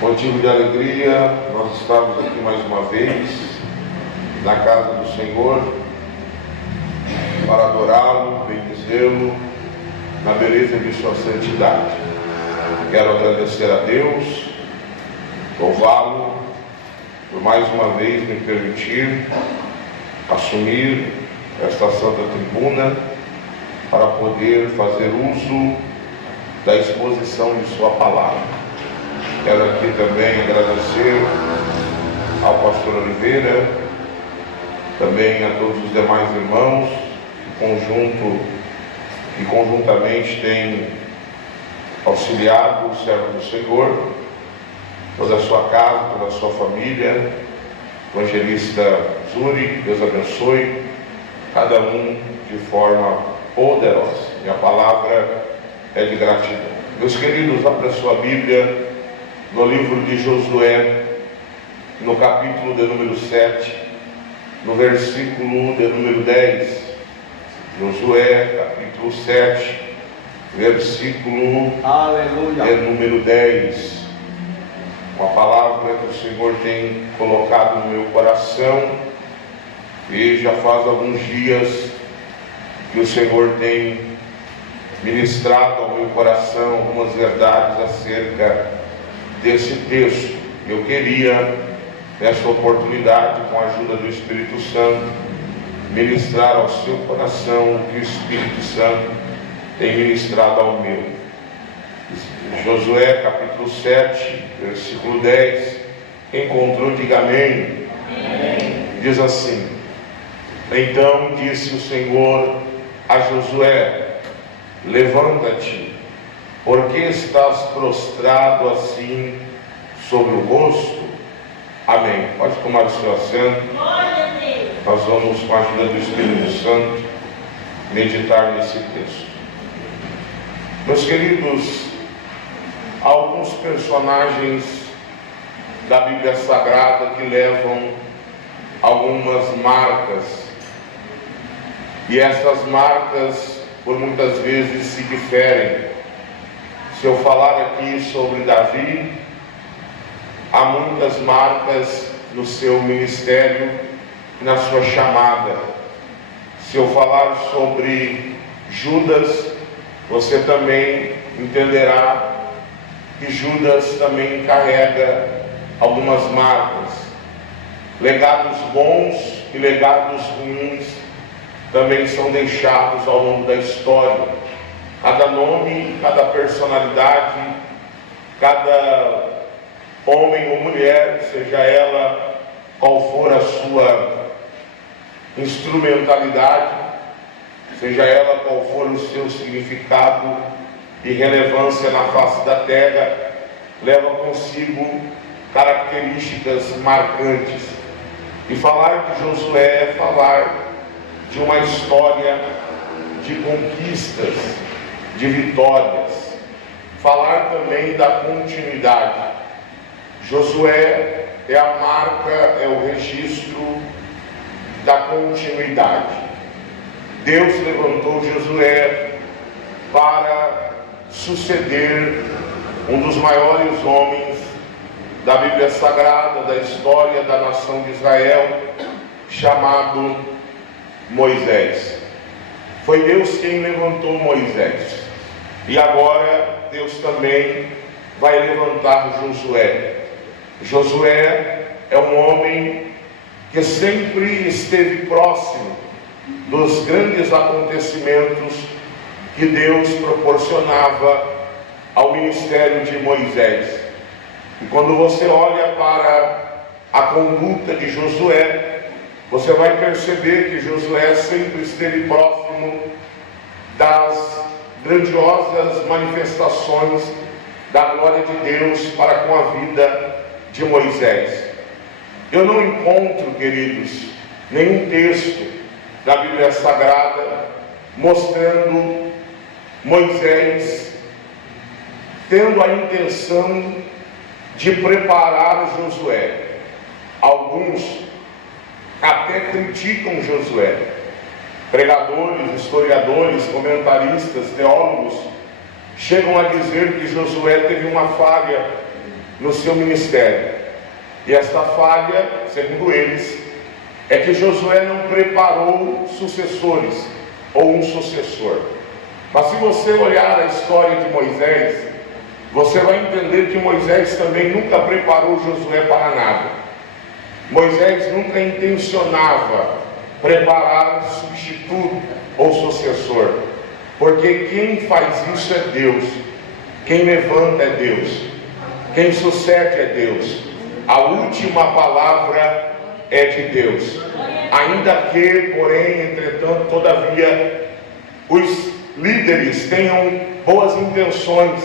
Motivo de alegria, nós estamos aqui mais uma vez na casa do Senhor para adorá-lo, bendizê-lo na beleza de sua santidade. Quero agradecer a Deus, louvá-lo por mais uma vez me permitir assumir esta santa tribuna para poder fazer uso da exposição de sua palavra. Quero aqui também agradecer ao pastor Oliveira, também a todos os demais irmãos que conjuntamente têm auxiliado o servo do Senhor, toda a sua casa, toda a sua família. Evangelista Zuri, Deus abençoe cada um de forma poderosa. Minha palavra é de gratidão. Meus queridos, abra a sua Bíblia no livro de Josué, no capítulo de número 7, no versículo de número 10. Josué, capítulo 7, versículo de número 10. Uma palavra que o Senhor tem colocado no meu coração, e já faz alguns dias que o Senhor tem ministrado ao meu coração algumas verdades acerca desse texto. Eu queria, nesta oportunidade, com a ajuda do Espírito Santo, ministrar ao seu coração o que o Espírito Santo tem ministrado ao meu. Josué capítulo 7, versículo 10. Quem encontrou, diga amém. Amém. Diz assim: então disse o Senhor a Josué: levanta-te, porque estás prostrado assim sobre o rosto? Amém. Pode tomar o seu assento. Nós vamos, com a ajuda do Espírito Santo, meditar nesse texto. Meus queridos, há alguns personagens da Bíblia Sagrada que levam algumas marcas, e essas marcas por muitas vezes se diferem. Se eu falar aqui sobre Davi, há muitas marcas no seu ministério e na sua chamada. Se eu falar sobre Judas, você também entenderá que Judas também carrega algumas marcas. Legados bons e legados ruins também são deixados ao longo da história. Cada nome, cada personalidade, cada homem ou mulher, seja ela qual for a sua instrumentalidade, seja ela qual for o seu significado e relevância na face da terra, leva consigo características marcantes. E falar de Josué é falar de uma história de conquistas, de vitórias. Falar também da continuidade. Josué é a marca, é o registro da continuidade. Deus levantou Josué para suceder um dos maiores homens da Bíblia Sagrada, da história da nação de Israel, chamado Moisés. Foi Deus quem levantou Moisés, e agora Deus também vai levantar Josué. Josué é um homem que sempre esteve próximo dos grandes acontecimentos que Deus proporcionava ao ministério de Moisés. E quando você olha para a conduta de Josué, você vai perceber que Josué sempre esteve próximo das grandiosas manifestações da glória de Deus para com a vida de Moisés. Eu não encontro, queridos, nenhum texto da Bíblia Sagrada mostrando Moisés tendo a intenção de preparar Josué. Alguns até criticam Josué. Pregadores, historiadores, comentaristas, teólogos chegam a dizer que Josué teve uma falha no seu ministério. E esta falha, segundo eles, é que Josué não preparou sucessores ou um sucessor. Mas se você olhar a história de Moisés, você vai entender que Moisés também nunca preparou Josué para nada. Moisés nunca intencionava preparar um substituto ou sucessor, porque quem faz isso é Deus, quem levanta é Deus, quem sucede é Deus, a última palavra é de Deus. Ainda que, porém, entretanto, todavia, os líderes tenham boas intenções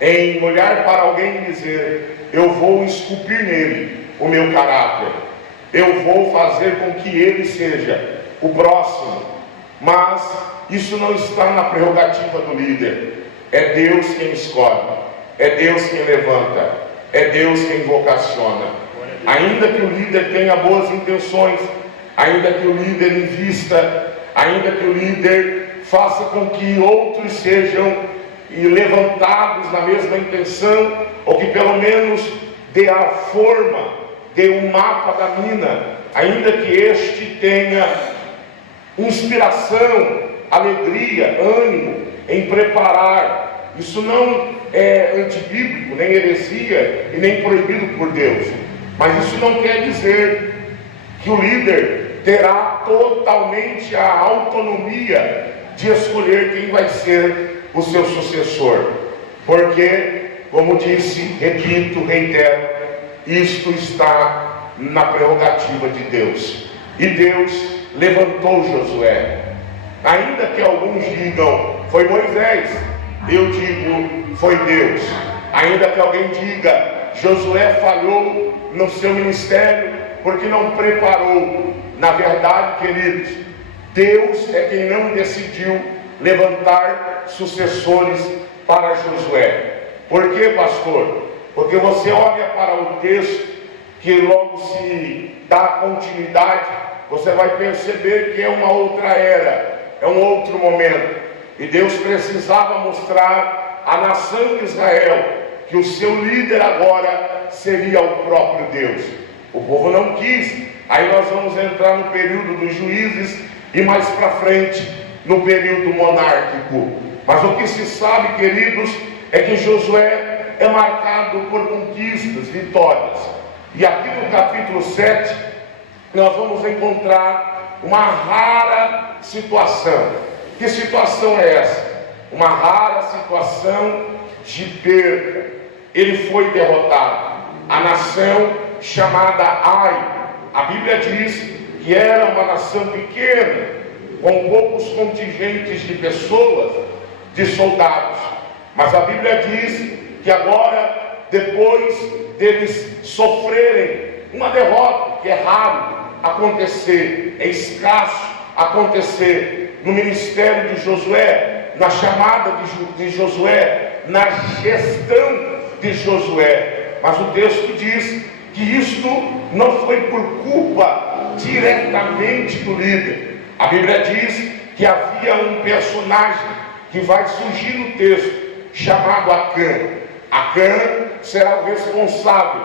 em olhar para alguém e dizer: eu vou esculpir nele o meu caráter, eu vou fazer com que ele seja o próximo. Mas isso não está na prerrogativa do líder. É Deus quem escolhe, é Deus quem levanta, é Deus quem vocaciona. Ainda que o líder tenha boas intenções, ainda que o líder invista, ainda que o líder faça com que outros sejam levantados na mesma intenção, ou que pelo menos dê a forma, dê um mapa da mina, ainda que este tenha inspiração, alegria, ânimo em preparar, isso não é antibíblico, nem heresia e nem proibido por Deus. Mas isso não quer dizer que o líder terá totalmente a autonomia de escolher quem vai ser o seu sucessor, porque, como disse, repito, reitero, isto está na prerrogativa de Deus. E Deus levantou Josué. Ainda que alguns digam: foi Moisés, eu digo: foi Deus. Ainda que alguém diga: Josué falhou no seu ministério porque não preparou. Na verdade, queridos, Deus é quem não decidiu levantar sucessores para Josué. Por quê, pastor? Porque você olha para o texto que logo se dá continuidade, você vai perceber que é uma outra era, é um outro momento. E Deus precisava mostrar à nação de Israel que o seu líder agora seria o próprio Deus. O povo não quis. Aí nós vamos entrar no período dos juízes e mais para frente no período monárquico. Mas o que se sabe, queridos, é que Josué é marcado por conquistas, vitórias. E aqui no capítulo 7 nós vamos encontrar uma rara situação. Que situação é essa? Uma rara situação de perda. Ele foi derrotado. A nação chamada Ai, a Bíblia diz que era uma nação pequena, com poucos contingentes de pessoas, de soldados. Mas a Bíblia diz que agora, depois deles sofrerem uma derrota, que é raro acontecer, é escasso acontecer no ministério de Josué, na chamada de Josué, na gestão de Josué. Mas o texto diz que isto não foi por culpa diretamente do líder. A Bíblia diz que havia um personagem que vai surgir no texto, chamado Acã. Acã será o responsável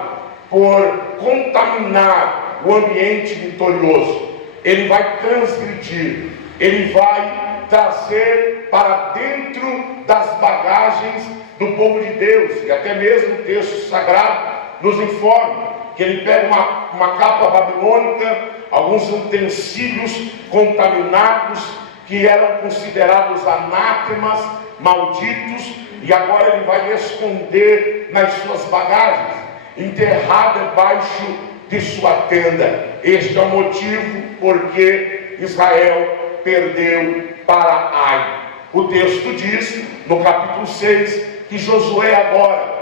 por contaminar o ambiente vitorioso. Ele vai transgredir, ele vai trazer para dentro das bagagens do povo de Deus. E até mesmo o texto sagrado nos informa que ele pega uma capa babilônica, alguns utensílios contaminados que eram considerados anátemas, malditos, e agora ele vai esconder nas suas bagagens, enterrado debaixo de sua tenda. Este é o motivo porque Israel perdeu para Ai. O texto diz, no capítulo 6, que Josué agora,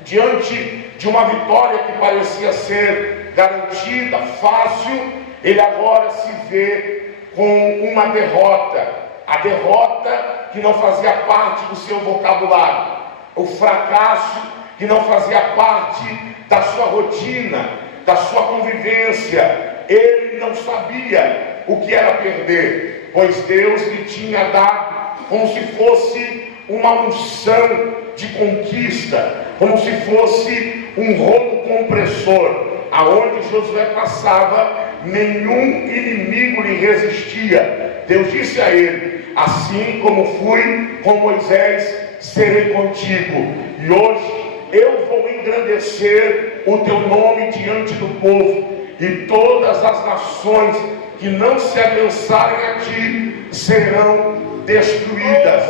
diante de uma vitória que parecia ser garantida, fácil, ele agora se vê com uma derrota. A derrota que não fazia parte do seu vocabulário, o fracasso que não fazia parte da sua rotina, da sua convivência. Ele não sabia o que era perder, pois Deus lhe tinha dado como se fosse uma unção de conquista, como se fosse um rolo compressor, aonde Josué passava, nenhum inimigo lhe resistia. Deus disse a ele: assim como fui com Moisés, serei contigo, e hoje eu vou engrandecer o teu nome diante do povo, e todas as nações que não se aliançarem a ti serão destruídas,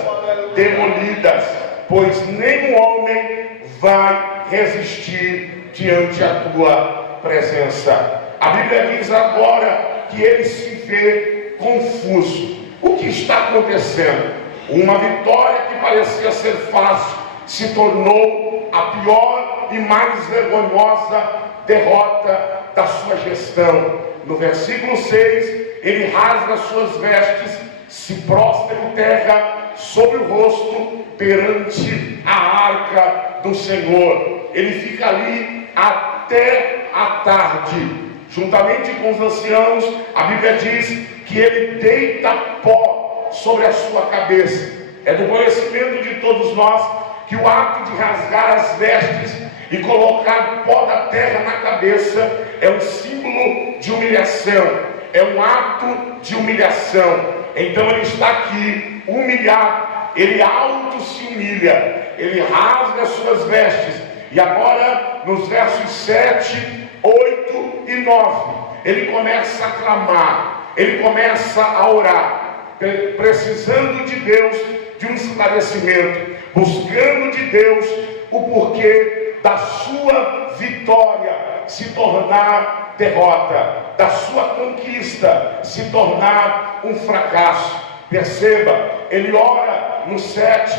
demolidas, pois nenhum homem vai resistir diante da tua presença. A Bíblia diz agora que ele se vê confuso. O que está acontecendo? Uma vitória que parecia ser fácil se tornou a pior e mais vergonhosa derrota da sua gestão. No versículo 6, ele rasga as suas vestes, se prostra em terra sobre o rosto perante a arca do Senhor. Ele fica ali até a tarde, juntamente com os anciãos. A Bíblia diz que ele deita pó sobre a sua cabeça. É do conhecimento de todos nós que o ato de rasgar as vestes e colocar pó da terra na cabeça é um símbolo de humilhação, é um ato de humilhação. Então ele está aqui humilhado, ele auto se humilha, ele rasga as suas vestes. E agora nos versos 7, 8 e 9, ele começa a clamar, ele começa a orar, precisando de Deus, de um esclarecimento, buscando de Deus o porquê da sua vitória se tornar derrota, da sua conquista se tornar um fracasso. Perceba, ele ora no 7,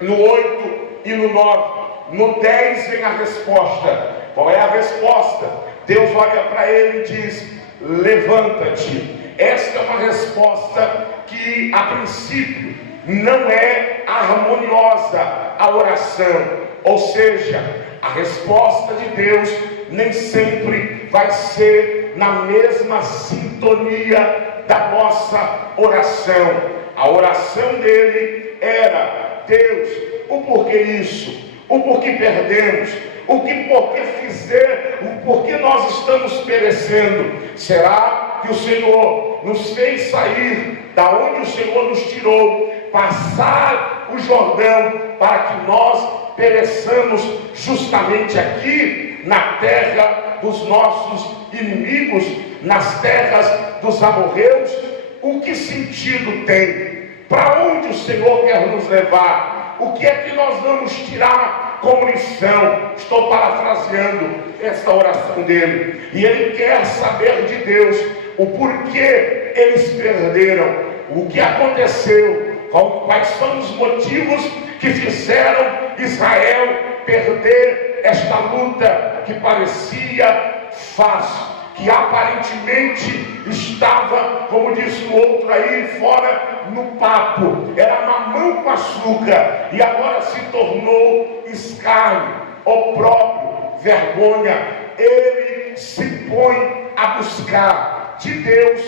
no 8 e no 9. No 10 vem a resposta. Qual é a resposta? Deus olha para ele e diz: levanta-te. Esta é uma resposta que a princípio não é harmoniosa a oração. Ou seja, a resposta de Deus nem sempre vai ser na mesma sintonia da nossa oração. A oração dele era: Deus, o porquê isso? O porquê perdemos? Porquê fizer? O porquê nós estamos perecendo? Será que o Senhor nos fez sair da onde o Senhor nos tirou, passar o Jordão, para que nós pereçamos justamente aqui na terra dos nossos inimigos, nas terras dos amorreus? O que sentido tem? Para onde o Senhor quer nos levar? O que é que nós vamos tirar como lição? Estou parafraseando esta oração dele. E ele quer saber de Deus o porquê eles perderam, o que aconteceu, quais são os motivos que fizeram Israel perder esta luta que parecia fácil, que aparentemente estava, como disse o outro aí fora, no papo, era mamão com açúcar, e agora se tornou escárnio, opróbrio, vergonha. Ele se põe a buscar de Deus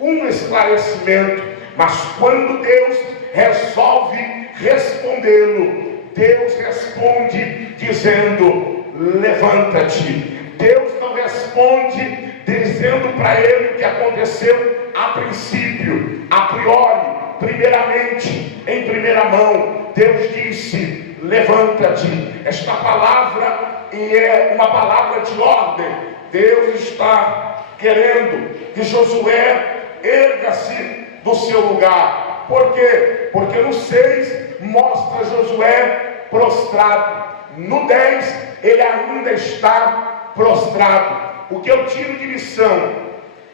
um esclarecimento, mas quando Deus resolve respondê-lo, Deus responde dizendo: levanta-te. Deus não responde dizendo para ele o que aconteceu a princípio, a priori, primeiramente, em primeira mão. Deus disse: levanta-te. Esta palavra é uma palavra de ordem. Deus está querendo que Josué erga-se do seu lugar. Por quê? Porque no 6 mostra Josué prostrado. No 10 ele ainda está prostrado. O que eu tiro de lição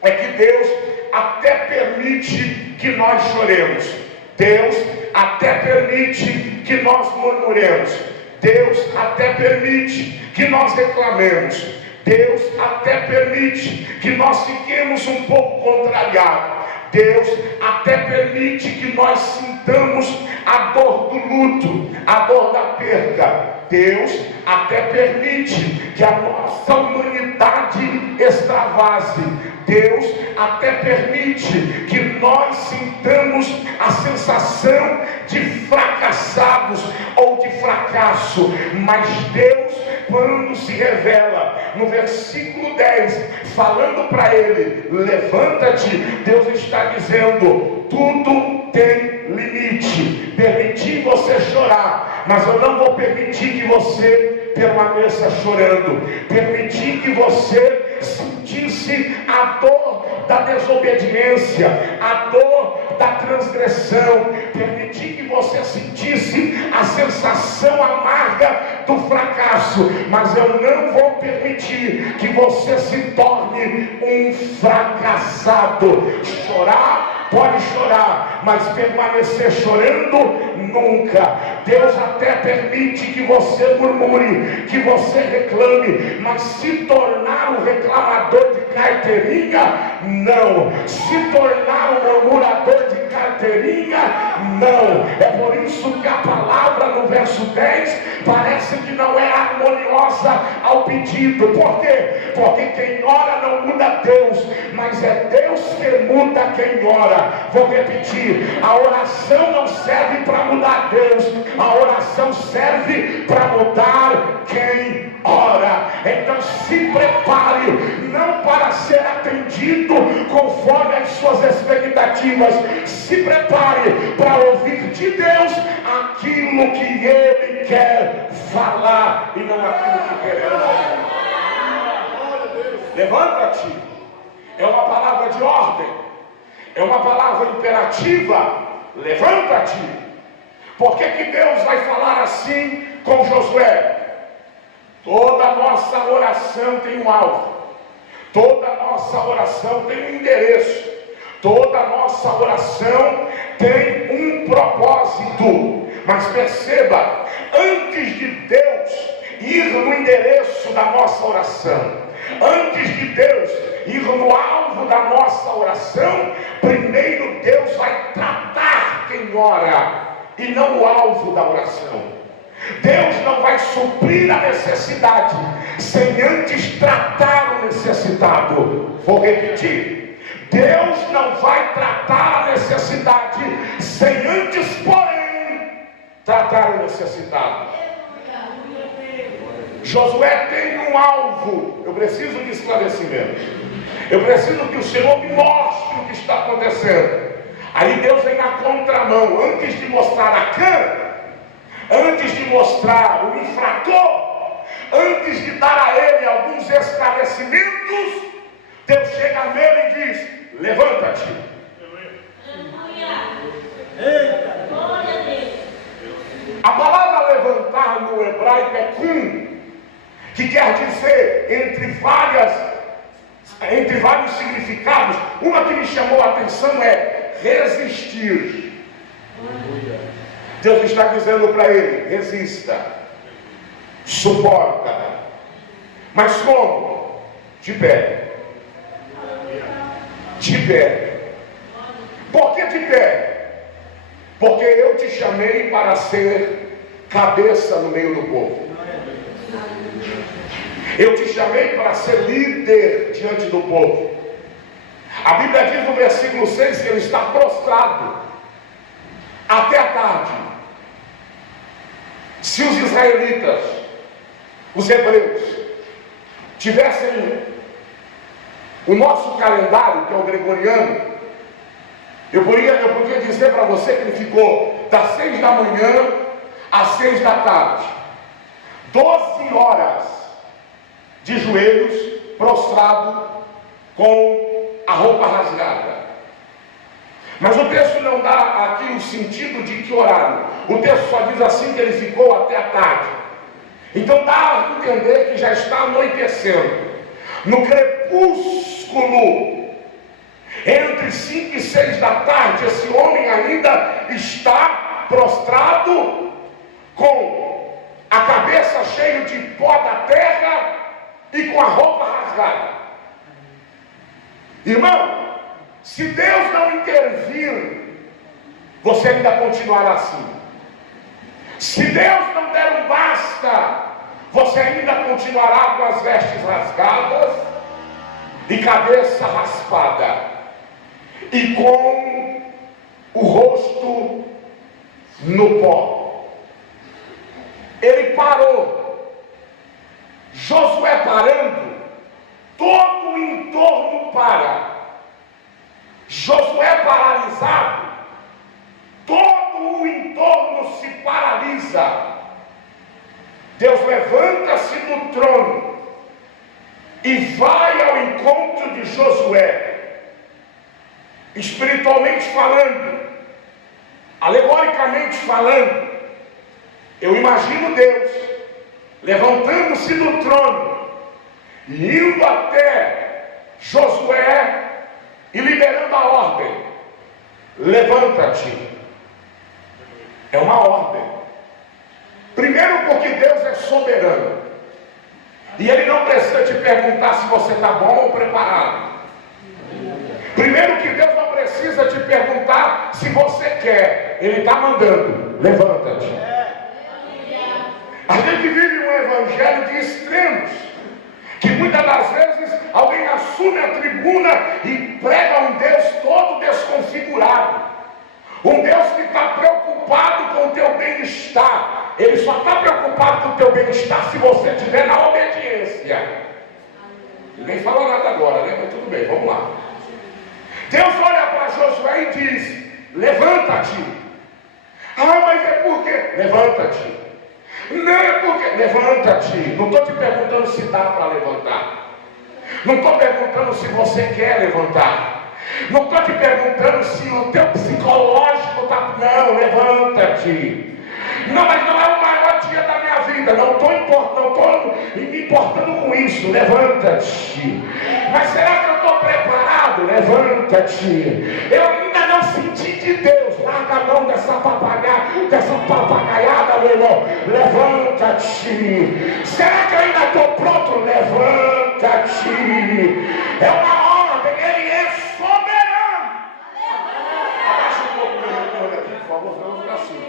é que Deus até permite que nós choremos. Deus até permite que nós murmuremos. Deus até permite que nós reclamemos. Deus até permite que nós fiquemos um pouco contrariados. Deus até permite que nós sintamos a dor do luto, a dor da perda. Deus até permite que a nossa humanidade extravase. Deus até permite que nós sintamos a sensação de fracassados ou de fracasso. Mas Deus, quando se revela no versículo 10, falando para ele, levanta-te, Deus está dizendo, tudo tem limite. Permiti você chorar, mas eu não vou permitir que você permaneça chorando. Permiti que você sentisse a dor da desobediência, a dor da transgressão. Permiti que você sentisse a sensação amarga do fracasso, mas eu não vou permitir que você se torne um fracassado. Chorar, pode chorar, mas permanecer chorando, nunca. Deus até permite que você murmure, que você reclame, mas se tornar um reclamador de carteirinha, não. Se tornar um murmurador de carteirinha, não. É por isso que a palavra no verso 10 parece que não é harmoniosa ao pedido. Por quê? Porque quem ora não muda Deus, mas é Deus que muda quem ora. Vou repetir, a oração não serve para mudar Deus, a oração serve para mudar quem ora. Então se prepare, não para ser atendido conforme as suas expectativas, se prepare para ouvir de Deus aquilo que Ele quer falar e não aquilo que queremos. Levanta-te, é uma palavra de ordem, é uma palavra imperativa. Levanta-te. Por que Deus vai falar assim com Josué? Toda nossa oração tem um alvo, toda nossa oração tem um endereço, toda nossa oração tem um propósito. Mas perceba, antes de Deus ir no endereço da nossa oração, antes de Deus ir no alvo da nossa oração, primeiro Deus vai tratar quem ora e não o alvo da oração. Deus não vai suprir a necessidade sem antes tratar o necessitado. Vou repetir, Deus não vai tratar a necessidade sem antes, porém, tratar o necessitado. Josué tem um alvo. Eu preciso de esclarecimento. Eu preciso que o Senhor me mostre o que está acontecendo. Aí Deus vem na contramão. Antes de mostrar a cana, antes de mostrar o infrator, antes de dar a ele alguns esclarecimentos, Deus chega nele e diz: levanta-te. A palavra levantar no hebraico é kum, que quer dizer, entre vários significados, uma que me chamou a atenção é resistir. Deus está dizendo para ele: resista, suporta. Mas como? De pé. De pé. Por que de pé? Porque eu te chamei para ser cabeça no meio do povo. Eu te chamei para ser líder diante do povo. A Bíblia diz no versículo 6 que ele está prostrado até a tarde. Se os israelitas, os hebreus, tivessem o nosso calendário, que é o gregoriano, eu podia dizer para você que ele ficou das 6 da manhã às 6 da tarde, 12 horas de joelhos, prostrado, com a roupa rasgada. Mas o texto não dá aqui o sentido de que horário. O texto só diz assim que ele ficou até a tarde. Então dá a entender que já está anoitecendo. No crepúsculo, entre 5 e 6 da tarde, esse homem ainda está prostrado, com a cabeça cheia de pó da terra e com a roupa rasgada. Irmão, se Deus não intervir, você ainda continuará assim. Se Deus não der um basta, você ainda continuará com as vestes rasgadas e cabeça raspada e com o rosto no pó. Ele parou. Josué parando, todo o entorno para. Josué paralisado, todo o entorno se paralisa. Deus levanta-se do trono e vai ao encontro de Josué, espiritualmente falando, alegoricamente falando. Eu imagino Deus levantando-se do trono e indo até Josué e liberando a ordem: levanta-te. É uma ordem. Primeiro, porque Deus é soberano e Ele não precisa te perguntar se você está bom ou preparado. Primeiro, que Deus não precisa te perguntar se você quer. Ele está mandando: levanta-te. A gente vive um evangelho de extremos, que muitas das vezes alguém assume a tribuna e prega um Deus todo desconfigurado, um Deus que está preocupado com o teu bem-estar. Ele só está preocupado com o teu bem-estar se você estiver na obediência. Ninguém falou nada agora, né? Mas tudo bem, vamos lá. Deus olha para Josué e diz: levanta-te. Ah, mas é porque? Levanta-te. Não é porque? Levanta-te. Não estou te perguntando se dá para levantar. Não estou perguntando se você quer levantar. Não estou te perguntando se o teu psicológico está. Não, levanta-te. Não, mas não é o maior dia da minha vida. Não estou me importando com isso. Levanta-te. Mas será que eu estou preparado? Levanta-te. Eu ainda não senti de Deus. Larga a mão dessa papagaiada, meu irmão. Levanta-te. Será que eu ainda estou pronto? Levanta-te. É uma ordem. Ele é soberano. Abaixa um pouco meu retorno aqui, por favor, não ficar assim.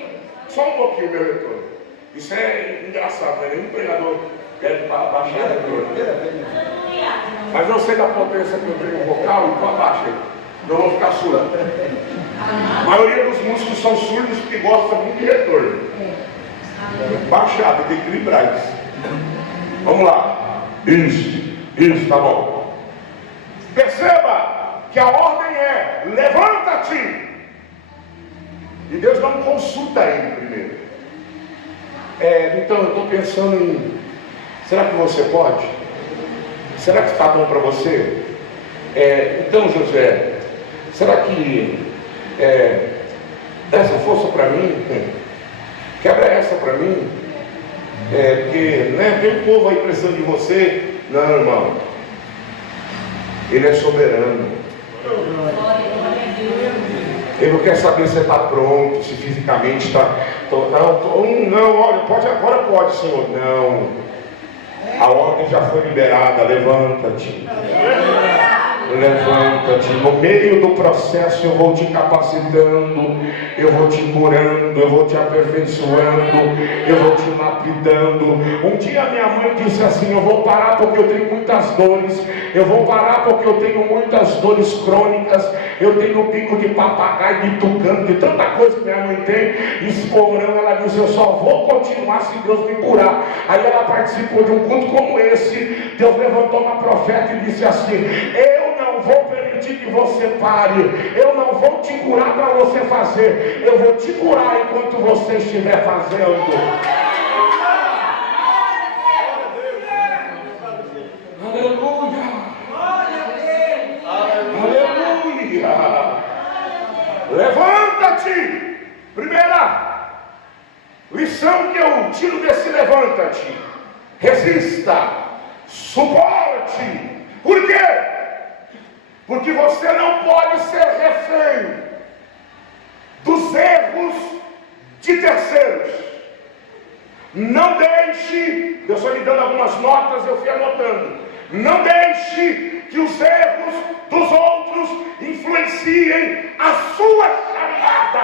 Só um pouquinho meu retorno. Isso é engraçado, né? Nenhum pregador pede para baixar o retorno. Mas eu sei da potência que eu tenho vocal, então abaixa aí. Não vou ficar surdo. A maioria dos músicos são surdos porque gostam muito de retorno. Baixado, tem que equilibrar isso. Vamos lá. Isso, tá bom. Perceba que a ordem é: levanta-te. E Deus não consulta ele primeiro. Então eu estou pensando em: será que você pode? Será que está bom para você? Então, José, será que dá essa força para mim? Quebra essa para mim? Porque tem um povo aí precisando de você. Não, irmão. Ele é soberano. Ele não quer saber se você está pronto, se fisicamente está. Não, olha, agora pode, Senhor. Não. A ordem já foi liberada. Levanta-te. Levanta-te. No meio do processo eu vou te capacitando, eu vou te curando, eu vou te aperfeiçoando, eu vou te lapidando. Um dia minha mãe disse assim: eu vou parar porque eu tenho muitas dores, eu vou parar porque eu tenho muitas dores crônicas, eu tenho bico de papagaio, de tucano, de tanta coisa que minha mãe tem. Esporando, ela disse: eu só vou continuar se Deus me curar. Aí ela participou de um culto como esse. Deus levantou uma profeta e disse assim: eu não vou permitir que você pare, eu não vou te curar para você fazer, eu vou te curar enquanto você estiver fazendo. Aleluia, aleluia. Levanta-te. Primeira lição que eu tiro desse levanta-te: resista, suporte. Por quê? Porque você não pode ser refém dos erros de terceiros. Não deixe, Deus foi me dando algumas notas, eu fui anotando. Não deixe que os erros dos outros influenciem a sua caminhada.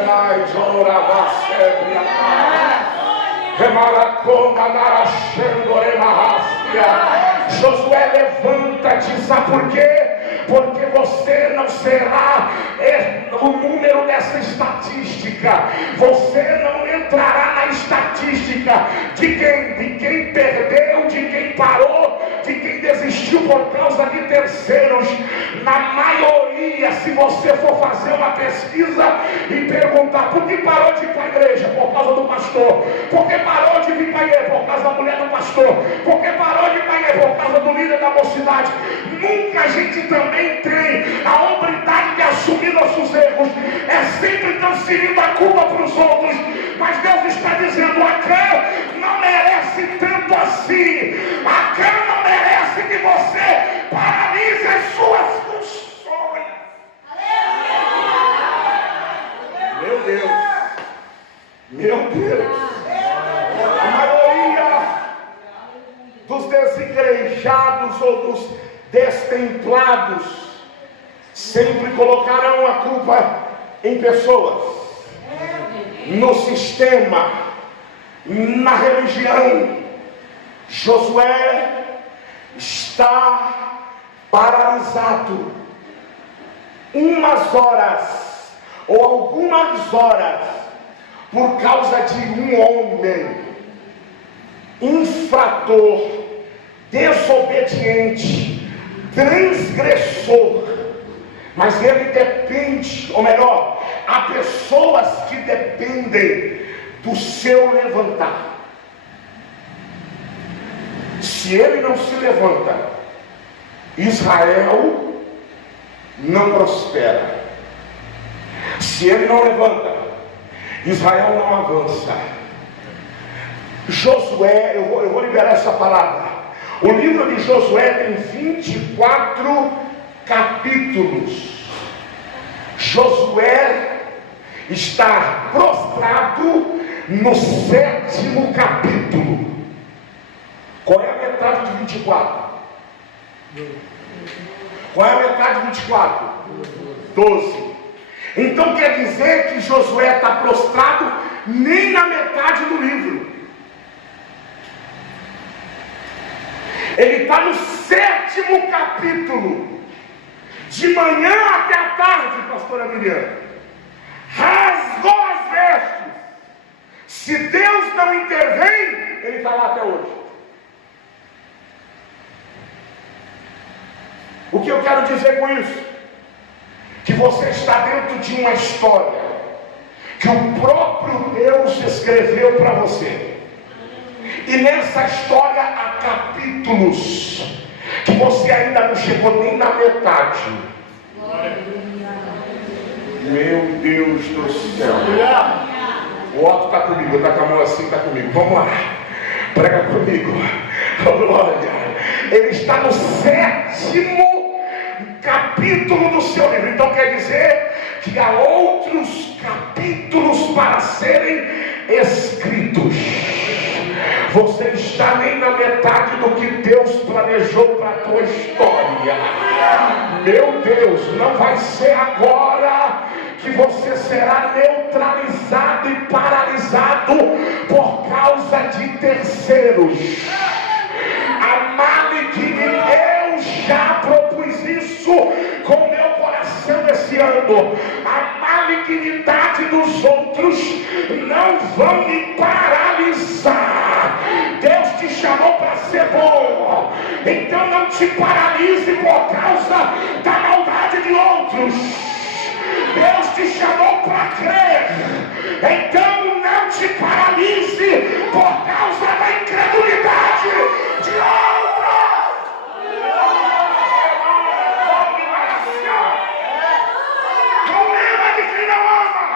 menais, orabaceria, remaracoma, narachandoremahastia. Josué, levanta-te, sabe por quê? Porque você não será o número dessa estatística. Você não entrará na estatística de quem perdeu, de quem parou, de quem desistiu por causa de terceiros. Na maioria, se você for fazer uma pesquisa e perguntar por que parou de ir para a igreja, por causa do pastor, por que parou de vir para a igreja, por causa da mulher do pastor, por que parou de ir para a igreja, por causa do líder da mocidade, nunca a gente também tem a hombridade de assumir nossos erros. É sempre transferindo a culpa para os outros. Mas Deus está dizendo: Acã não merece tanto assim. Acã não merece que você paralise as suas funções. Meu Deus, meu Deus, a maioria dos desigrejados ou dos destemplados sempre colocarão a culpa em pessoas, no sistema, na religião. Josué está paralisado umas horas ou algumas horas por causa de um homem infrator, desobediente, transgressor. Mas ele depende, ou melhor, há pessoas que dependem do seu levantar. Se ele não se levanta, Israel não prospera. Se ele não levanta, Israel não avança. Josué, eu vou liberar essa palavra. O livro de Josué tem 24 capítulos. Josué está prostrado no 7º capítulo. Qual é a metade de 24? Qual é a metade de 24? 12. Então quer dizer que Josué está prostrado nem na metade do livro. Ele está no 7º capítulo. De manhã até a tarde, pastora Miriam, rasgou as vestes. Se Deus não intervém, ele está lá até hoje. O que eu quero dizer com isso? Que você está dentro de uma história que o próprio Deus escreveu para você. E nessa história há capítulos que você ainda não chegou nem na metade. Meu Deus do céu. O Otto está comigo, está com a mão assim, está comigo. Vamos lá, prega comigo. Glória. Ele está no 7º capítulo do seu livro. Então quer dizer que há outros capítulos para serem escritos. Você está nem na metade do que Deus planejou para a tua história. Meu Deus, não vai ser agora que você será neutralizado e paralisado por causa de terceiros. A malignidade, eu já propus isso com o meu coração esse ano. A malignidade dos outros não vão me paralisar. Deus te chamou para ser bom, então não te paralise por causa da maldade de outros. Deus te chamou para crer, então não te paralise por causa da incredulidade de outros. Problema de quem não ama,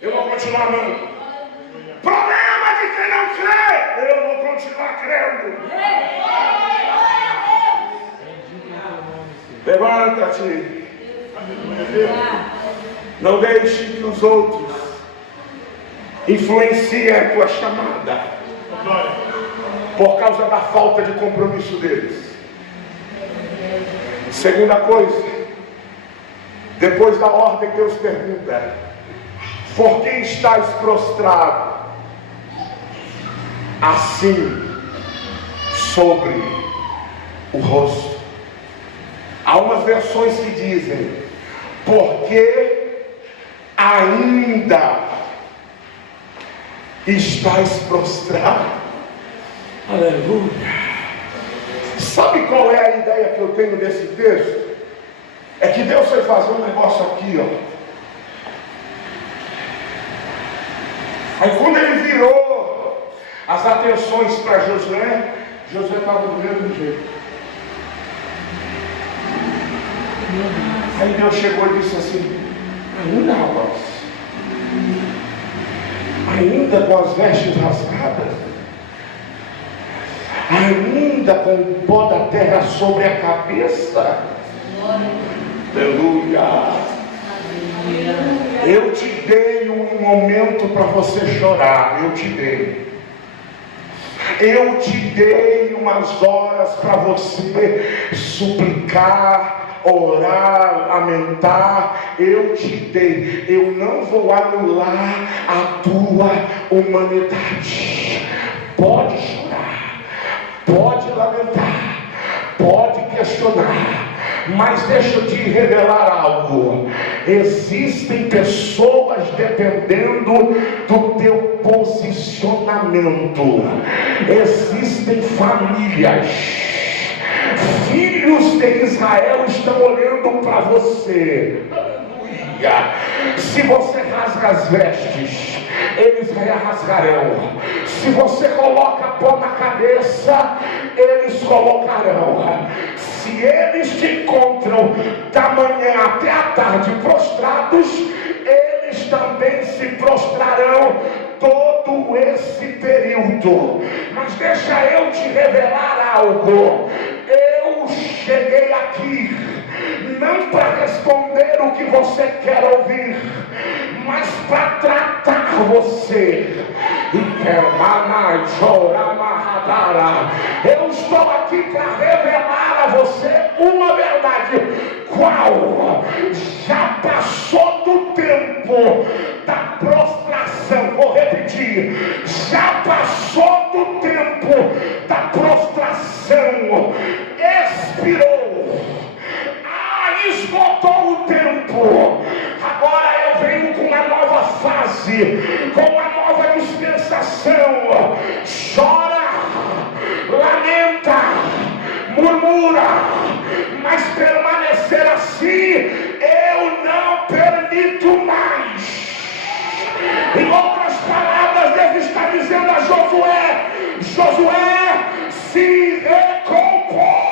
eu vou continuar amando. Problema de quem não crê, eu vou continuar crendo. Levanta-te. Não deixe que os outros influenciem a tua chamada por causa da falta de compromisso deles. Segunda coisa, depois da ordem, Deus pergunta: Por que estás prostrado? Assim, sobre o rosto. Há umas versões que dizem, porque ainda estás prostrado. Aleluia. Sabe qual é a ideia que eu tenho desse texto? É que Deus foi fazer um negócio aqui, ó. Aí quando ele virou as atenções para Josué, Josué estava do mesmo jeito. Aí Deus chegou e disse assim, ainda rapaz, ainda com as vestes rasgadas, ainda com o pó da terra sobre a cabeça. Aleluia. Eu te dei um momento para você chorar. Eu te dei umas horas para você suplicar, orar, lamentar. Eu te dei. Eu não vou anular a tua humanidade. Pode chorar, pode lamentar, pode questionar, mas deixa eu te revelar algo. Existem pessoas dependendo do teu posicionamento. Existem famílias, filhos de Israel estão olhando para você. Aleluia. Se você rasga as vestes, eles rasgarão. Se você coloca pó na cabeça, eles colocarão. Se eles te encontram da manhã até a tarde prostrados, eles também se prostrarão todo esse período. Mas deixa eu te revelar algo. Eu cheguei aqui não para responder o que você quer ouvir, mas para tratar você. Eu estou aqui para revelar a você uma verdade. Qual? Já passou do tempo da prostração. Vou repetir. Já passou do tempo da prostração. Expirou. Esgotou o tempo. Agora eu venho com uma nova fase, com uma nova dispensação. Chora, lamenta, murmura, mas permanecer assim eu não permito mais. Em outras palavras, Deus está dizendo a Josué: Josué, se recomponha.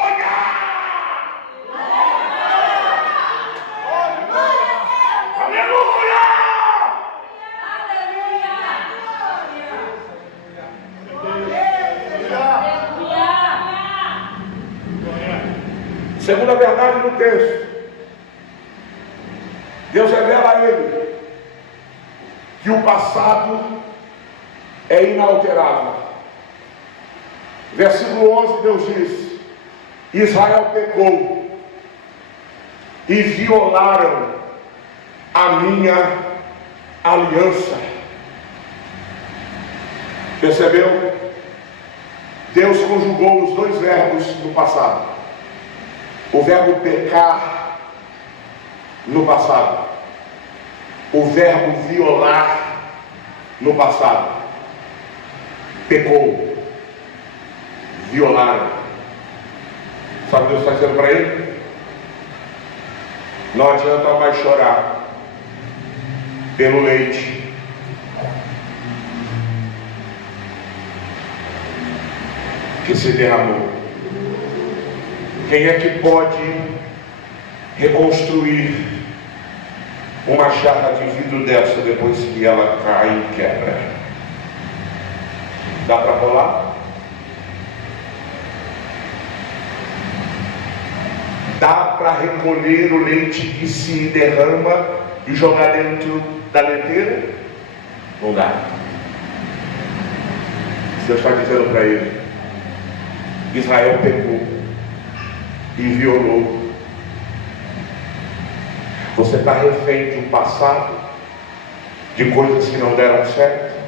Segunda verdade no texto, Deus revela a ele que o passado é inalterável. Versículo 11, Deus diz: Israel pecou e violaram a minha aliança. Percebeu? Deus conjugou os dois verbos no passado. O verbo pecar no passado, o verbo violar no passado. Pecou, violaram. Sabe o que Deus está dizendo para ele? Não adianta mais chorar pelo leite que se derramou. Quem é que pode reconstruir uma jarra de vidro dessa depois que ela cai e quebra? Dá para rolar? Dá para recolher o leite que se derrama e jogar dentro da leiteira? Não dá. Deus está dizendo para ele: Israel pecou e violou. Você está refém de um passado de coisas que não deram certo,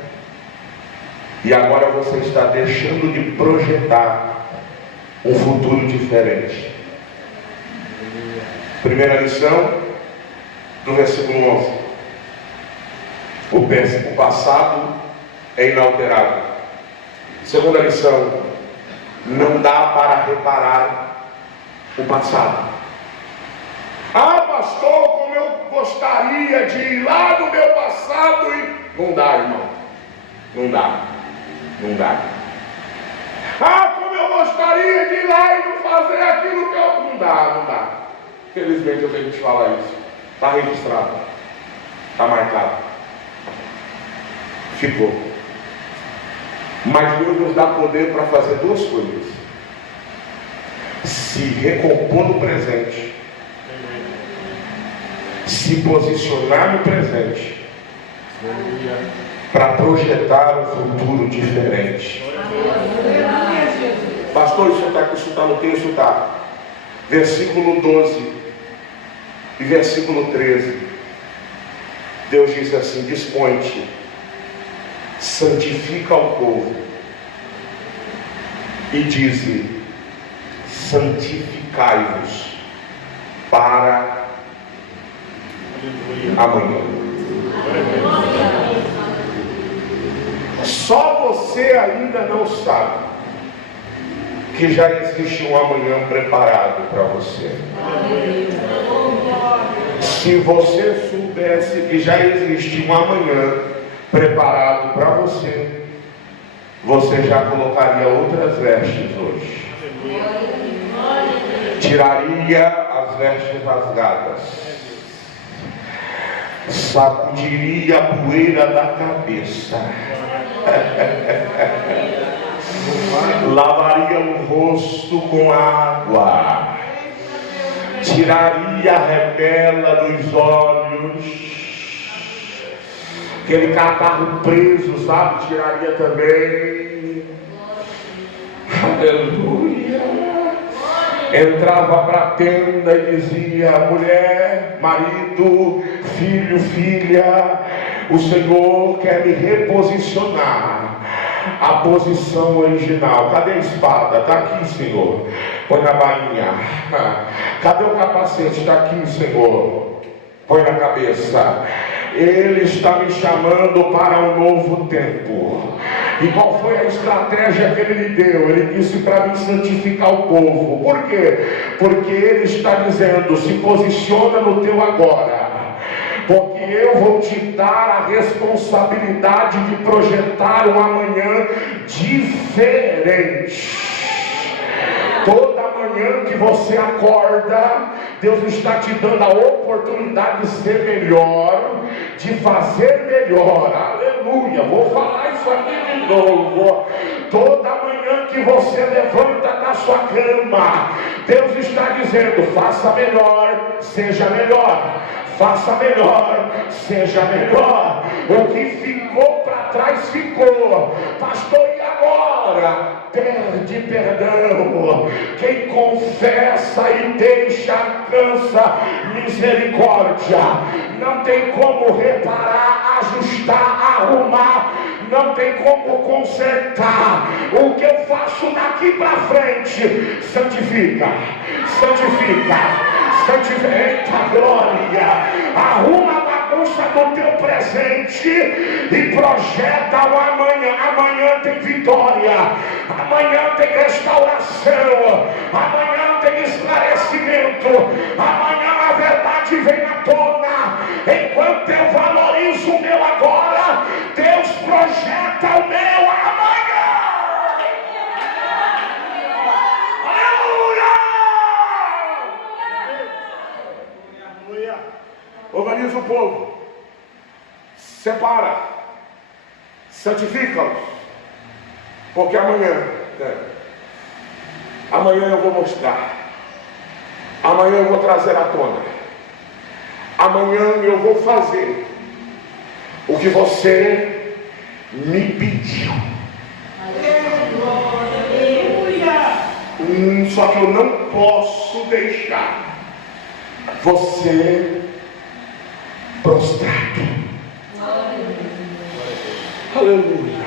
e agora você está deixando de projetar um futuro diferente. Primeira lição do versículo 11: o passado é inalterável. Segunda lição: não dá para reparar o passado. Ah, pastor, como eu gostaria de ir lá no meu passado e... Não dá, irmão. Não dá. Não dá. Ah, como eu gostaria de ir lá e não fazer aquilo que eu... Não dá, não dá. Felizmente eu tenho que te falar isso. Está registrado. Está marcado. Ficou. Mas Deus nos dá poder para fazer duas coisas: se recompor no presente, se posicionar no presente, para projetar um futuro diferente. Pastor, isso está no texto, está. Versículo 12 e versículo 13. Deus diz assim: dispõe-te, santifica o povo, e diz: santificai-vos para amanhã. Só você ainda não sabe que já existe um amanhã preparado para você. Se você soubesse que já existe um amanhã preparado para você, você já colocaria outras vestes hoje. Tiraria as vestes rasgadas, sacudiria a poeira da cabeça, lavaria o rosto com água, tiraria a rebela dos olhos, aquele catarro preso, sabe? Tiraria também. Aleluia. Entrava para a tenda e dizia: mulher, marido, filho, filha, o Senhor quer me reposicionar à posição original. Cadê a espada? Está aqui, Senhor. Põe na bainha. Cadê o capacete? Está aqui, Senhor. Põe na cabeça. Ele está me chamando para um novo tempo. E qual foi a estratégia que ele lhe deu? Ele disse para mim santificar o povo. Por quê? Porque ele está dizendo: se posiciona no teu agora, porque eu vou te dar a responsabilidade de projetar um amanhã diferente. Toda manhã que você acorda, Deus está te dando a oportunidade de ser melhor, de fazer melhor. Aleluia, vou falar isso aqui de novo. Toda manhã que você levanta da sua cama, Deus está dizendo: faça melhor, seja melhor. Faça melhor, seja melhor. O que ficou para trás ficou. Pastor, e agora? Pede perdão. Quem confessa e deixa alcança misericórdia. Não tem como reparar, ajustar, arrumar. Não tem como consertar. O que eu faço daqui para frente? Santifica, santifica. Eita glória, arruma a bagunça do teu presente e projeta o amanhã. Amanhã tem vitória, amanhã tem restauração, amanhã tem esclarecimento, amanhã a verdade vem à tona. Enquanto eu valorizo o meu agora, Deus projeta o meu amanhã. Organiza o povo, separa, santifica-os, porque amanhã eu vou mostrar, amanhã eu vou trazer à tona, amanhã eu vou fazer o que você me pediu. Só que eu não posso deixar você prostrado. Aleluia.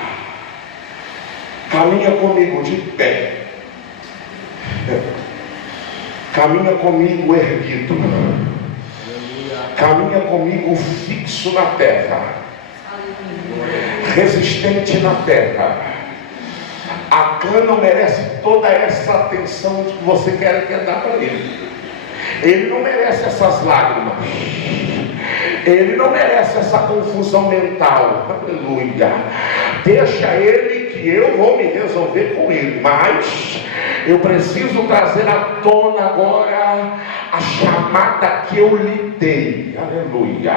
Caminha comigo de pé. Caminha comigo erguido. Caminha comigo fixo na terra. Resistente na terra. Acã não merece toda essa atenção que você quer dar para ele. Ele não merece essas lágrimas. Ele não merece essa confusão mental. Aleluia. Deixa ele que eu vou me resolver com ele. Mas eu preciso trazer à tona agora a chamada que eu lhe dei. Aleluia.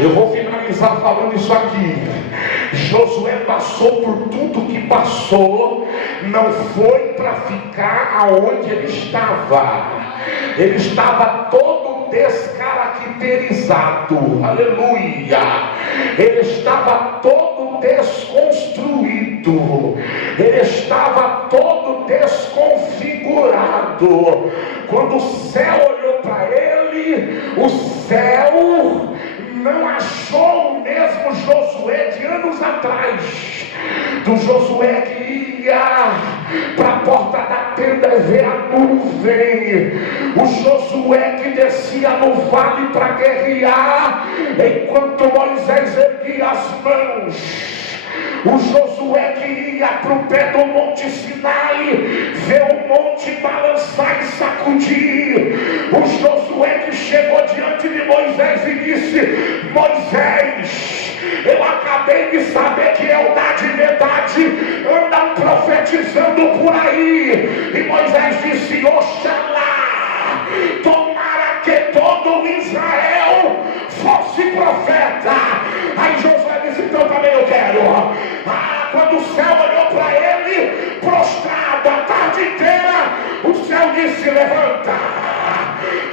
Eu vou finalizar falando isso aqui. Josué passou por tudo que passou. Não foi para ficar aonde ele estava. Ele estava todo descaracterizado. Aleluia. Ele estava todo desconstruído. Ele estava todo desconfigurado. Quando o céu olhou para ele, o céu não achou o mesmo Josué de anos atrás. Do Josué que ia para a porta da tenda e ver a nuvem. O Josué que descia no vale para guerrear, enquanto Moisés erguia as mãos. O Josué que ia para o pé do Monte Sinai, ver o monte balançar e sacudir. O Josué que chegou diante de Moisés e disse: Moisés, eu acabei de saber que Eldade e Medade andam profetizando por aí. E Moisés disse: Oxalá, tomara que todo Israel fosse profeta. Aí Josué disse: então também eu quero. Quando o céu olhou para ele, prostrado a tarde inteira, o céu disse: levanta,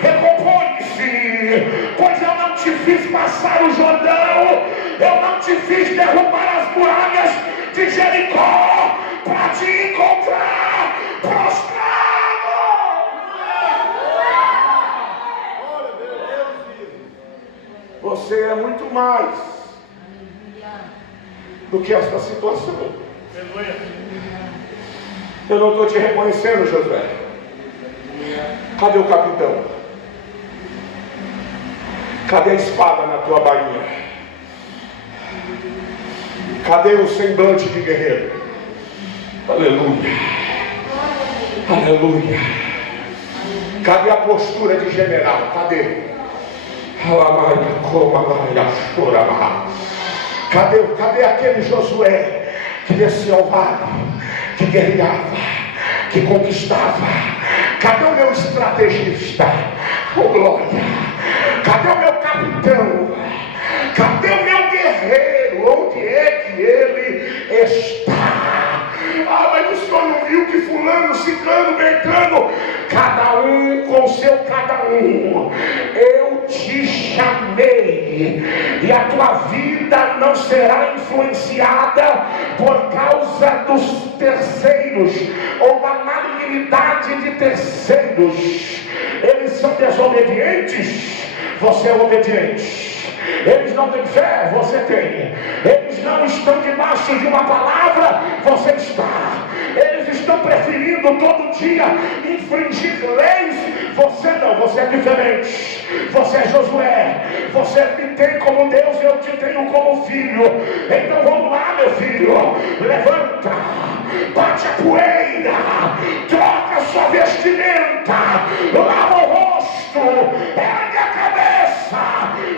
recompõe-se, pois eu não te fiz passar o Jordão, eu não te fiz derrubar as muralhas de Jericó para te encontrar prostrado. Você é muito mais do que esta situação. Eu não estou te reconhecendo, Josué. Cadê o capitão? Cadê a espada na tua bainha? Cadê o semblante de guerreiro? Aleluia. Aleluia. Cadê a postura de general? Cadê? Cadê aquele Josué que descia ao vale, que guerreava, que conquistava? Cadê o meu estrategista? Oh glória! Cadê o meu capitão? Cadê o meu guerreiro? Onde é que ele está? Mas o senhor não viu que fulano, ciclano, bertano, cada um com seu cada um. Eu te chamei, e a tua vida não será influenciada por causa dos terceiros, ou da malignidade de terceiros. Eles são desobedientes, você é obediente. Eles não têm fé, você tem. Eles não estão debaixo de uma palavra, você está. Eles estão preferindo todo dia infringir leis, você não, você é diferente. Você é Josué, você me tem como Deus e eu te tenho como filho. Então vamos lá, meu filho, levanta, bate a poeira, troca sua vestimenta, lava o rosto, ergue a cabeça,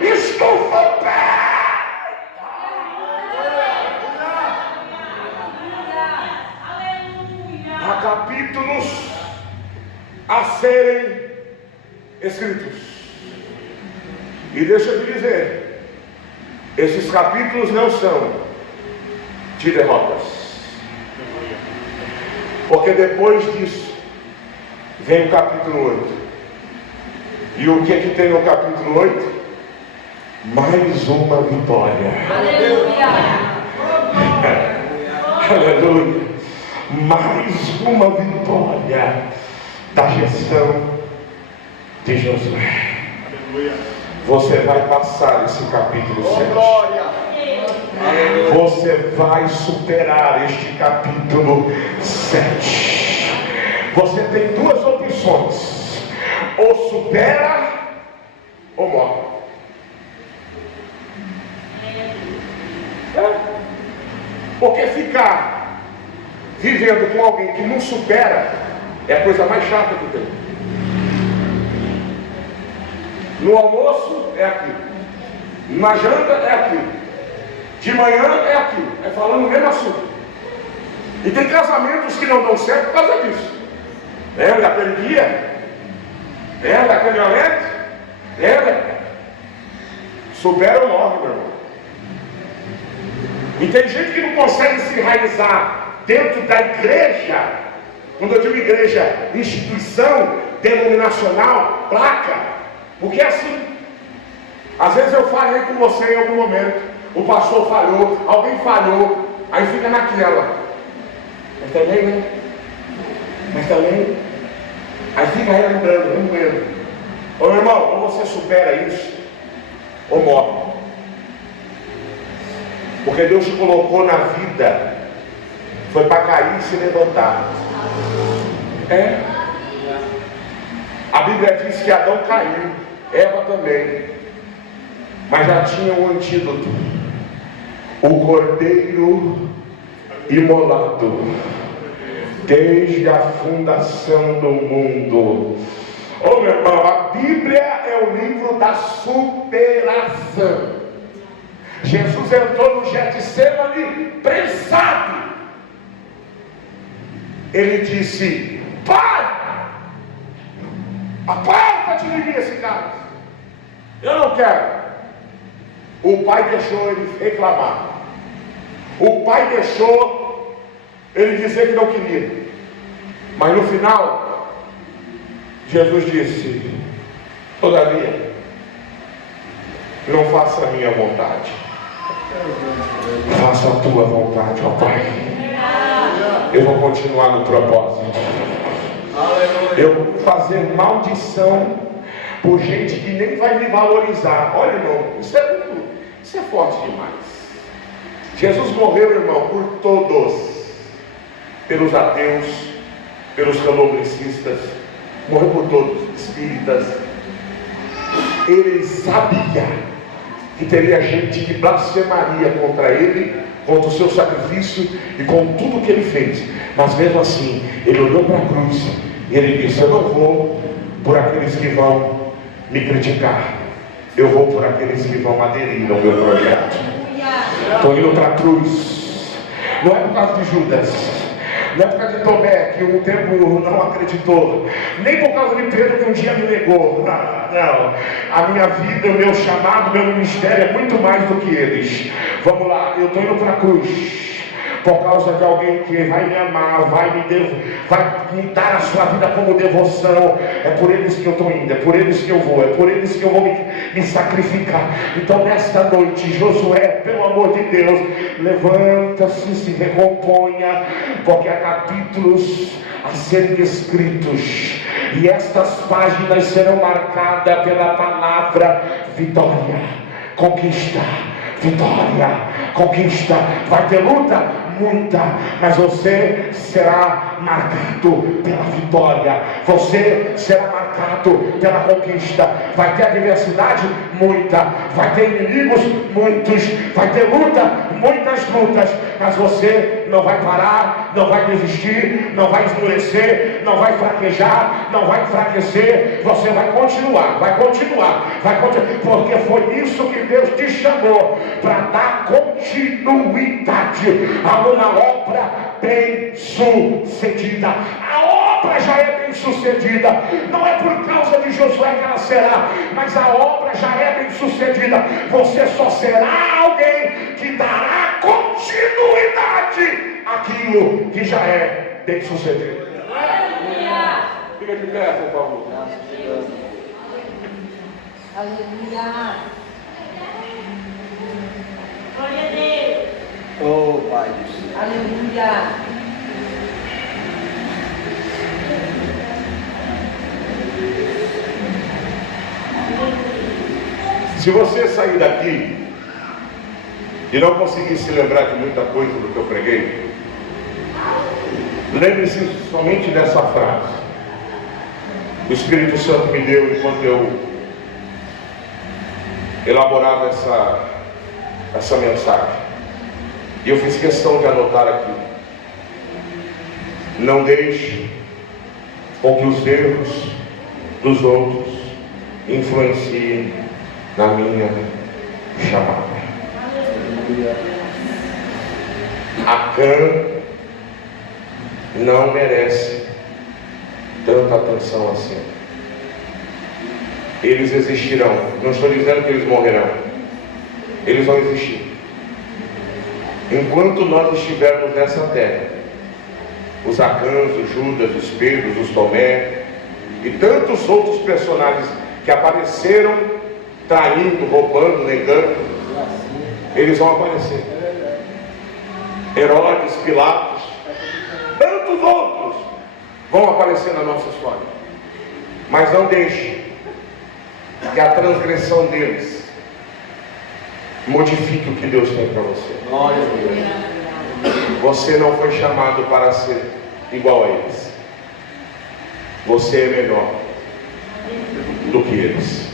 estufa o pé. Há capítulos a serem escritos. E deixa eu te dizer, esses capítulos não são de derrotas. Porque depois disso vem o capítulo 8. E o que tem no capítulo 8? Mais uma vitória. Aleluia! Aleluia! Mais uma vitória da gestão de Josué. Aleluia. Você vai passar esse capítulo 7. Você vai superar este capítulo 7. Você tem duas opções: ou supera ou morre. Porque ficar vivendo com alguém que não supera é a coisa mais chata que tem. No almoço é aquilo, na janta é aquilo, de manhã é aquilo, é falando o mesmo assunto. E tem casamentos que não dão certo por causa disso. Lembra daquele dia? Lembra daquele momento? Lembra? Supera ou morre, meu irmão. E tem gente que não consegue se enraizar dentro da igreja. Quando eu digo igreja, instituição denominacional, placa. Porque é assim. Às vezes eu falei com você em algum momento, o pastor falhou, alguém falhou, aí fica naquela. Mas também, né? Mas também. Aí fica lembrando. Ô meu irmão, ou você supera isso, ou morre. Porque Deus te colocou na vida, foi para cair e se levantar. A Bíblia diz que Adão caiu, Eva também, mas já tinha um antídoto: o cordeiro imolado desde a fundação do mundo. Ô meu irmão, a Bíblia é o livro da superação. Jesus entrou no Getsemane prensado. Ele disse: Pai, aparta-te de mim esse cálice. Eu não quero. O pai deixou ele reclamar. O pai deixou ele dizer que não queria. Mas no final, Jesus disse: todavia, não faça a minha vontade, faça a tua vontade, ó Pai. Eu vou continuar no propósito. Eu vou fazer maldição por gente que nem vai me valorizar. Olha, irmão, isso é forte demais. Jesus morreu, irmão, por todos. Pelos ateus, pelos candomblicistas, morreu por todos, espíritas. Ele sabia que teria gente que blasfemaria contra ele, contra o seu sacrifício e com tudo que ele fez. Mas mesmo assim, ele olhou para a cruz e ele disse: eu não vou por aqueles que vão me criticar, eu vou por aqueles que vão aderir ao meu projeto. Estou indo para a cruz. Não é por causa de Judas, não é por causa de Tomé, que um tempo não acreditou, nem por causa de Pedro, que um dia me negou. Não, a minha vida, o meu chamado, o meu ministério é muito mais do que eles. Vamos lá, eu estou indo para a cruz por causa de alguém que vai me amar, vai me dar a sua vida como devoção. É por eles que eu estou indo, é por eles que eu vou, é por eles que eu vou me sacrificar. Então nesta noite, Josué, pelo amor de Deus, levanta-se, se recomponha, porque há capítulos a serem escritos, e estas páginas serão marcadas pela palavra vitória, conquista, vitória, conquista. Vai ter luta? Muita, mas você será marcado pela vitória, você será marcado pela conquista. Vai ter adversidade? Muita. Vai ter inimigos? Muitos. Vai ter luta? Muitas lutas, mas você não vai parar, não vai desistir, não vai esmorecer, não vai fraquejar, não vai enfraquecer. Você vai continuar, porque foi isso que Deus te chamou, para dar continuidade a uma obra bem sucedida. A obra já é bem sucedida, não é por causa de Josué que ela será, mas a obra já é bem sucedida. Você só será alguém que dará continuidade àquilo que já é bem sucedido. Fica de pé, por favor. Aleluia. Glória a Deus. Oh, Pai. Aleluia. Se você sair daqui e não conseguir se lembrar de muita coisa do que eu preguei, lembre-se somente dessa frase. O Espírito Santo me deu enquanto eu elaborava essa mensagem. E eu fiz questão de anotar aqui. Não deixe com que os erros dos outros influenciem na minha chamada. Acã não merece tanta atenção assim. Eles existirão. Não estou dizendo que eles morrerão. Eles vão existir. Enquanto nós estivermos nessa terra, os Acãs, os Judas, os Pedros, os Tomé e tantos outros personagens que apareceram traindo, roubando, negando, eles vão aparecer. Herodes, Pilatos, tantos outros vão aparecer na nossa história. Mas não deixe que a transgressão deles modifique o que Deus tem para você. Glória a Deus. Você não foi chamado para ser igual a eles. Você é melhor do que eles.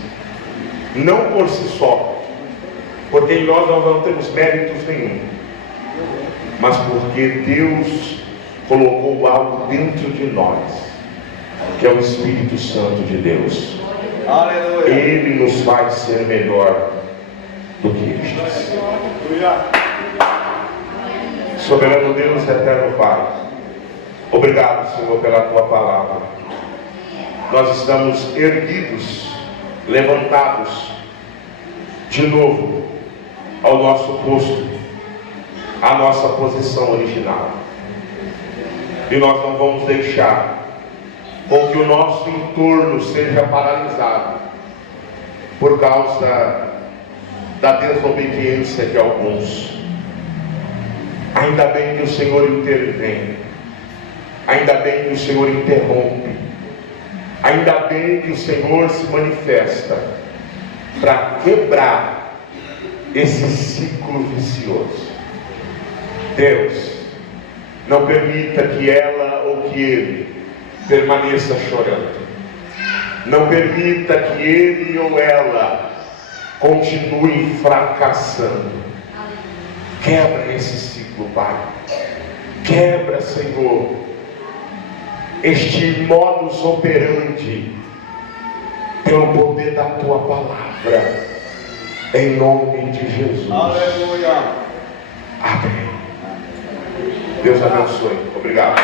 Não por si só, porque em nós não temos méritos nenhum, mas porque Deus colocou algo dentro de nós, que é o Espírito Santo de Deus. Aleluia. Ele nos faz ser melhor do que estes. Soberano Deus, eterno Pai, obrigado, Senhor, pela tua palavra. Nós estamos erguidos, levantados de novo ao nosso posto, à nossa posição original. E nós não vamos deixar com que o nosso entorno seja paralisado por causa da desobediência de alguns. Ainda bem que o Senhor intervém, ainda bem que o Senhor interrompe, ainda bem que o Senhor se manifesta para quebrar esse ciclo vicioso. Deus, não permita que ela ou que ele permaneça chorando. Não permita que ele ou ela continue fracassando. Quebra esse ciclo, Pai. Quebra, Senhor, este modus operandi pelo poder da tua palavra, em nome de Jesus. Aleluia. Amém. Deus abençoe. Obrigado.